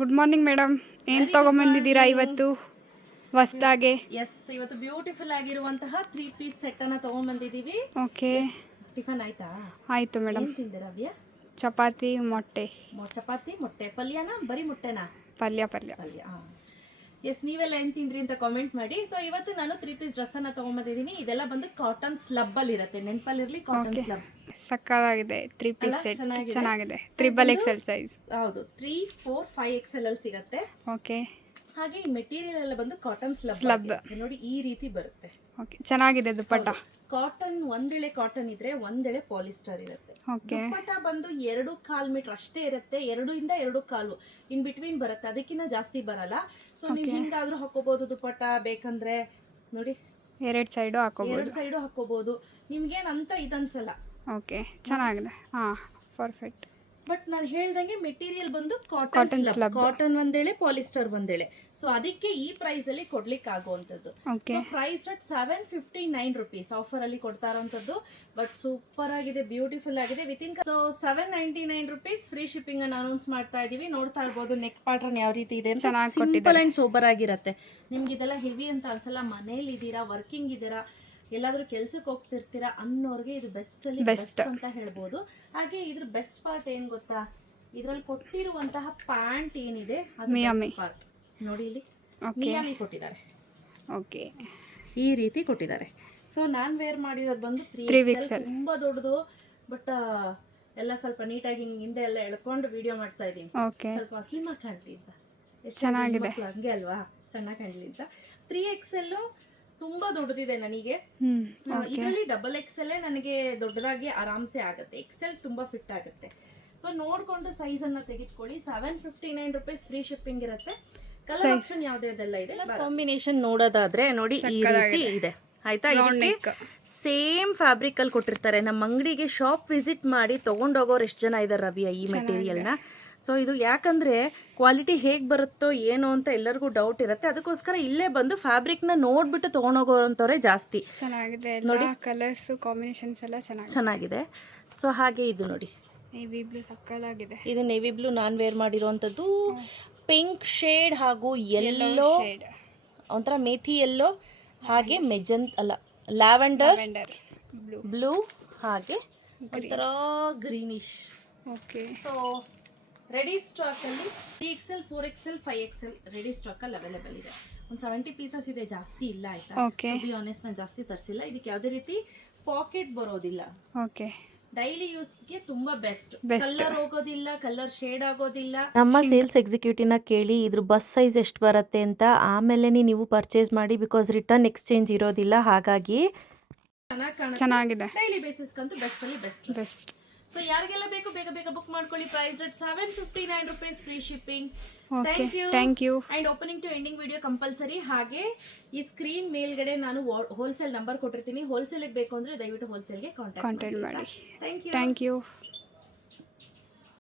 Good morning madam. ಏನು ತಗೊಂಬಂದಿದ್ದೀರಾ ಇವತ್ತು ಹೊಸ್ದಾಗೆ? S, ಇವತ್ತು ಬ್ಯೂಟಿಫುಲ್ ಆಗಿರುವಂತಹ 3 ಪೀಸ್ ಸೆಟ್ ಅನ್ನ ತಗೊಂಡ್ಬಂದಿದ್ದೀವಿ. ಓಕೆ, ಟಿಫನ್ ಆಯ್ತಾ? ಆಯಿತು ಮೇಡಮ್. ಏನು ತಿಂದೆ ರವ್ಯ? ಚಪಾತಿ ಮೊಟ್ಟೆ. ಚಪಾತಿ ಮೊಟ್ಟೆ. ಪಲ್ಯನಾ? ಬರೀ ಮೊಟ್ಟೆನಾ? ಪಲ್ಯ ಪಲ್ಯ. ಎಸ್, ನೀವೆಲ್ಲ ಏನು ತಿಂದ್ರಿ ಅಂತ ಕಾಮೆಂಟ್ ಮಾಡಿ. ಸೊ ಇವತ್ತು ನಾನು 3 ಪೀಸ್ ಡ್ರೆಸ್ ಅನ್ನ ತಗೊಂಡ್ಬಂದಿದ್ದೀನಿ. ಇದೆಲ್ಲ ಬಂದು ಕಾಟನ್ ಸ್ಲಬ್ ಅಲ್ಲಿ ಇರುತ್ತೆ, ನೆನಪಲ್ಲಿರಲಿ, ಕಾಟನ್ ಸ್ಲಬ್. ಸಕ್ಕತ್ತಾಗಿದೆ. 3 ಪೀಸ್ ಸೆಟ್ ಚೆನ್ನಾಗಿದೆ. Triple XL size. ಹೌದು, 3, 4, 5 XL ಅಲ್ಲಿ ಸಿಗುತ್ತೆ. ಓಕೆ, ಹಾಗೆ ಈ ಮೆಟೀರಿಯಲ್ ಎಲ್ಲ ಬಂದು ಕಾಟನ್ ಸ್ಲಬ್ ನೋಡಿ, ಈ ರೀತಿ ಬರುತ್ತೆ. ಓಕೆ, ಚೆನ್ನಾಗಿದೆ ದುಪ್ಪಟ್ಟ. ಕಾಟನ್, ಒಂದೆಳೆ ಕಾಟನ್ ಇದ್ರೆ ಒಂದೆಳೆ ಪಾಲಿಸ್ಟರ್ ಇರುತ್ತೆ. ದುಪ್ಪಟ್ಟ ಬಂದು 2.25 ಮೀಟರ್ ಅಷ್ಟೇ ಇರುತ್ತೆ. 2 ಇಂದ 2.25 ಇನ್ ಬಿಟ್ವೀನ್ ಬರುತ್ತೆ, ಅದಕ್ಕಿಂತ ಜಾಸ್ತಿ ಬರಲ್ಲ. ಸೊ ನೀವು ಹಿಂಗಾದ್ರೂ ಹಾಕೋಬಹುದು ದುಪ್ಪಟ್ಟ, ಬೇಕಂದ್ರೆ ನೋಡಿ ಎರಡು ಸೈಡು ಹಾಕೋಬಹುದು. ನಿಮ್ಗೇನಂತ ಇದನ್ಸಲ್ಲ. ಓಕೆ, ಚೆನ್ನಾಗಿದೆ. ಹಾಂ, ಪರ್ಫೆಕ್ಟ್. ಬಟ್ ನಾನು ಹೇಳ್ದಂಗೆ ಮೆಟೀರಿಯಲ್ ಬಂದು ಕಾಟನ್ ಸ್ಲಬ್, ಕಾಟನ್ ಒಂದೇಳೆ, ಪಾಲಿಸ್ಟರ್ ಒಂದೇಳೆ. ಸೊ ಅದಕ್ಕೆ ಈ ಪ್ರೈಸ್ ಅಲ್ಲಿ ಕೊಡ್ಲಿಕ್ಕೆ ಆಗುವಂತದ್ದು. ಪ್ರೈಸ್ ಅಟ್ 759 rupees ಆಫರ್ ಅಲ್ಲಿ ಕೊಡ್ತಾ ಇರೋಂಥದ್ದು. ಬಟ್ ಸೂಪರ್ ಆಗಿದೆ, ಬ್ಯೂಟಿಫುಲ್ ಆಗಿದೆ. ವಿತಿನ್ 799 rupees ಫ್ರೀ ಶಿಪ್ಪಿಂಗ್ ಅನ್ನು ಅನೌನ್ಸ್ ಮಾಡ್ತಾ ಇದೀವಿ. ನೋಡ್ತಾ ಇರ್ಬೋದು ನೆಕ್ ಪ್ಯಾಟರ್ನ್ ಯಾವ ರೀತಿ ಇದೆ ಅಂತ. ಸಿಂಪಲ್ ಅಂಡ್ ಸೋಬರ್ ಆಗಿರುತ್ತೆ. ನಿಮ್ಗೆ ಇದೆಲ್ಲ ಹೆವಿ ಅಂತ ಅನ್ಸಲ್ಲ. ಮನೇಲಿ ಇದ್ದೀರಾ, ವರ್ಕಿಂಗ್ ಇದ್ದೀರಾ, ಎಲ್ಲಾದ್ರೂ ಕೆಲ್ಸಕ್ಕೆ ಹೋಗ್ತಿರ್ತೀರಾ ಅನ್ನೋರ್ಗೆ ಇದು ಬೆಸ್ಟ್ ಅಲ್ಲಿ ಬೆಸ್ಟ್ ಅಂತ ಹೇಳ್ಬೋದು. ಹಾಗೆ ಇದ್ರ ಬೆಸ್ಟ್ ಪಾರ್ಟ್ ಏನ್ ಗೊತ್ತಾ, ಇದ್ರಲ್ಲಿ ಕೊಟ್ಟಿರುವಂತಹ ಪ್ಯಾಂಟ್ ಏನಿದೆ ಅದು ಬೆಸ್ಟ್ ಪಾರ್ಟ್. ನೋಡಿ, ಇಲ್ಲಿ ಮಿಯಾಮಿ ಕೊಟ್ಟಿದ್ದಾರೆ. ಓಕೆ, ಈ ರೀತಿ ಕೊಟ್ಟಿದ್ದಾರೆ. ಸೊ ನಾನ್ ವೇರ್ ಮಾಡಿರೋದು ಬಂದು 3XL, ತುಂಬಾ ದೊಡ್ಡದು. ಬಟ್ ಎಲ್ಲ ಸ್ವಲ್ಪ ನೀಟಾಗಿ ಹಿಂದೆ ಎಲ್ಲ ಎಳ್ಕೊಂಡು ವಿಡಿಯೋ ಮಾಡ್ತಾ ಇದೀನಿ. ಸ್ವಲ್ಪ ಸ್ಲಿಮ್ ಆಗಿ ಕಾಣ್ಲಿ ಅಂತ. ಚೆನ್ನಾಗಿದೆ, ಹಂಗೆ ಅಲ್ವಾ, ಸಣ್ಣ ಕಾಣ್ಲಿ ಅಂತ. 3XL ತುಂಬಾ ದೊಡ್ಡದಿದೆ ನನಗೆ. ಇದರಲ್ಲಿ XXL ನನಗೆ ದೊಡ್ಡದಾಗಿ ಆರಾಮ್ಸೆ ಆಗುತ್ತೆ. XL ತುಂಬಾ ಫಿಟ್ ಆಗುತ್ತೆ. ಸೊ ನೋಡ್ಕೊಂಡು ಸೈಜ್ ಅನ್ನ ತೆಗೆದುಕೊಳ್ಳಿ. 759 rupees ಫ್ರೀ ಶಿಪ್ಪಿಂಗ್ ಇರುತ್ತೆ. ಕಲರ್ ಆಪ್ಷನ್ ಯಾವ್ದೆಲ್ಲ ಇದೆ. ಕಾಂಬಿನೇಷನ್ ನೋಡೋದಾದ್ರೆ ನೋಡಿ, ಈ ರೀತಿ ಇದೆ ಆಯ್ತಾ. ಇದಕ್ಕೆ ಸೇಮ್ ಫ್ಯಾಬ್ರಿಕ್ ಅಲ್ಲಿ ಕೊಟ್ಟಿರ್ತಾರೆ. ನಮ್ಮ ಅಂಗಡಿಗೆ ಶಾಪ್ ವಿಸಿಟ್ ಮಾಡಿ ತಗೊಂಡೋಗೋರು ಎಷ್ಟು ಜನ ಇದಾರೆ ರವಿಯ ಈ ಮೆಟೀರಿಯಲ್ ನ. ಸೊ ಇದು ಯಾಕಂದ್ರೆ ಕ್ವಾಲಿಟಿ ಹೇಗೆ ಬರುತ್ತೋ ಏನೋ ಅಂತ ಎಲ್ಲರಿಗೂ ಡೌಟ್ ಇರುತ್ತೆ. ಅದಕ್ಕೋಸ್ಕರ ಇಲ್ಲೇ ಬಂದು ಫ್ಯಾಬ್ರಿಕ್ ನ ನೋಡ್ಬಿಟ್ಟು ತಗೊಂಡೋಗೋರಂತವ್ರೆ ಜಾಸ್ತಿ. ಚೆನ್ನಾಗಿದೆ ನೋಡಿ, ಕಲರ್ಸ್ ಕಾಂಬಿನೇಷನ್ಸ್ ಎಲ್ಲ ಚೆನ್ನಾಗಿದೆ. ಸೊ ಹಾಗೆ ಇದು ನೋಡಿ, ನೇವಿ ಬ್ಲೂ ಸಕ್ಕತ್ತಾಗಿದೆ. ಇದು ನೇವಿ ಬ್ಲೂ ನಾನ್ ವೇರ್ ಮಾಡಿರುವಂತದ್ದು. ಪಿಂಕ್ ಶೇಡ್ ಹಾಗೂ ಯೆಲ್ಲೋ ಶೇಡ್, ಒಂಥರ ಮೇಥಿ ಯೆಲ್ಲೋ, ಹಾಗೆ ಮೆಜೆಂಟ್ ಅಲ್ಲ ಲ್ಯಾವೆಂಡರ್ ಬ್ಲೂ, ಹಾಗೆ ಒಂಥರ greenish. Okay, so ready stock ಅಲ್ಲಿ 3XL, 4XL, 5XL ready stock ಅಲ್ಲಿ ಅವೈಲೇಬಲ್ ಇದೆ. ಒಂದು 70 ಪೀಸಸ್ ಇದೆ, ಜಾಸ್ತಿ ಇಲ್ಲ ಆಯ್ತಾ. ಟು ಬಿ ಆನೆಸ್ಟ್ ನಾನು ಜಾಸ್ತಿ ತರಿಸಿಲ್ಲ. ಇದಕ್ಕೆ ಯಾವುದೇ ರೀತಿ ಪಾಕೆಟ್ ಬರೋದಿಲ್ಲ. ಓಕೆ, ಡೈಲಿ ಯೂಸ್ಗೆ ತುಂಬಾ ಬೆಸ್ಟ್. ಕಲರ್ ಹೋಗೋದಿಲ್ಲ, ಕಲರ್ ಶೇಡ್ ಆಗೋದಿಲ್ಲ. ನಮ್ಮ ಸೇಲ್ಸ್ ಎಕ್ಸಿಕ್ಯೂಟಿವ್ ನ ಕೇಳಿ ಇದ್ರ ಬಸ್ ಸೈಜ್ ಎಷ್ಟು ಬರುತ್ತೆ ಅಂತ, ಆಮೇಲೆ ನೀವು ಪರ್ಚೇಸ್ ಮಾಡಿ. ಬಿಕಾಸ್ ರಿಟರ್ನ್ ಎಕ್ಸ್ಚೇಂಜ್ ಇರೋದಿಲ್ಲ. ಹಾಗಾಗಿ ಚೆನ್ನಾಗಿದೆ. ಡೈಲಿ ಬೇಸಿಸ್ ಕಂತೂ ಬೆಸ್ಟ್ ಅಲ್ಲಿ ಬೆಸ್ಟ್. ಸೊ ಯಾರಿಗೆಲ್ಲ ಬೇಕು ಬೇಗ ಬೇಗ ಬುಕ್ ಮಾಡ್ಕೊಳ್ಳಿ. Price at 759 rupees free shipping. Thank you. And opening to ending video compulsory. ಹಾಗೆ ಈ ಸ್ಕ್ರೀನ್ ಮೇಲ್ಗಡೆ ನಾನು ಹೋಲ್ಸೇಲ್ ನಂಬರ್ ಕೊಟ್ಟಿರ್ತೀನಿ. ಹೋಲ್ಸೇಲ್ಗೆ ಬೇಕು ಅಂದ್ರೆ ದಯವಿಟ್ಟು ಹೋಲ್ಸೇಲ್ಗೆ ಕಾಂಟ್ಯಾಕ್ಟ್ ಮಾಡಿ. Thank you.